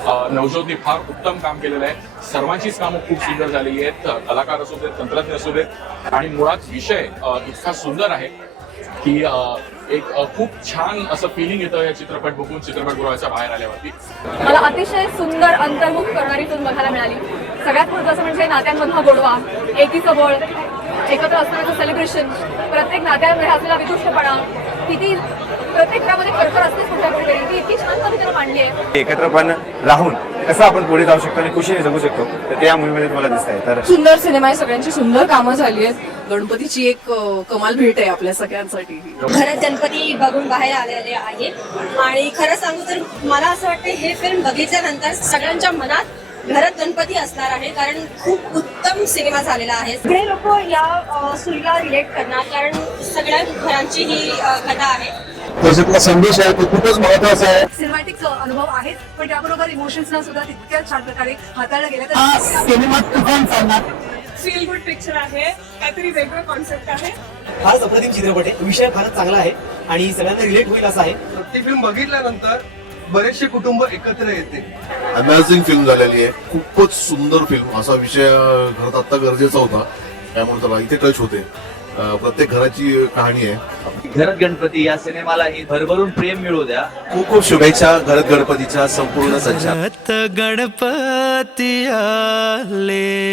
अ, फार उत्तम काम केलेलं आहे. सर्वांचीच कामं खूप सुंदर झालेली आहेत. कलाकार असू देत तंत्रज्ञ असू देत. आणि मुळात विषय इतका सुंदर आहे की एक खूप छान असं फिलिंग येतं या चित्रपट बघून चित्रपटगृहाच्या बाहेर आल्यावरती. मला अतिशय सुंदर अंतर्मुख करणारी फिल्म बघायला मिळाली. सगळ्यात महत्वाचं म्हणजे नात्यांमधला गोडवा एकीचं बळ एकत्र असणारं सेलिब्रेशन प्रत्येक नात्यामध्ये असलेला विदुष्टपणा किती प्रत्येक घरामध्ये खरखर असतेच कुठल्या कुठे ती इतकी छान पद्धतीने मांडली आहे एकत्रपण राहून कसं आपण पुढे जाऊ शकतो आणि खुशीने जगू शकतो तर ते या मूवीमध्ये तुम्हाला दिसत आहे तर सुंदर सिनेमा आहे सगळ्यांची सुंदर कामं झाली आहेत. गणपतीची एक अ, कमाल भेट आहे आपल्या सगळ्यांसाठी. घरात गणपती बघून बाहेर आलेले आहे आणि खरं सांगू तर मला असं वाटतं हे फिल्म बघितल्यानंतर सगळ्यांच्या मनात घरात गणपती असणार आहे कारण खूप उत्तम सिनेमा झालेला आहे. सगळे लोक या अ, सुरीला रिलेट करणार कारण सगळ्या घरांची ही अ, कथा आहे. त्याच्यातला संदेश आहे तो खूपच महत्त्वाचा आहे. सिनेमॅटिक अनुभव आहेच पण त्याबरोबर इमोशन्सना सुद्धा तितक्याच छान प्रकारे हाताळलं गेलं. तर सिनेमा तुफान चालणार. फील गुड पिक्चर आहे काहीतरी वेगळं कॉन्सेप्ट आहे. फारच अप्रतिम चित्रपट आहे. विषय फारच चांगला आहे आणि सगळ्यांना रिलेट होईल असा आहे. ती फिल्म बघितल्यानंतर बरेचसे कुटुंब एकत्र येते. अमेझिंग फिल्म झालेली आहे. खूपच सुंदर फिल्म असा विषय घरात आता गरजेचा होता. त्यामुळे त्याला इथे टच होते. अं, प्रत्येक घराची कहाणी आहे. घरात गणपती या सिनेमालाही भरभरून प्रेम मिळू द्या. खूप खूप शुभेच्छा घरात गणपतीच्या संपूर्ण संचार गणपती आले.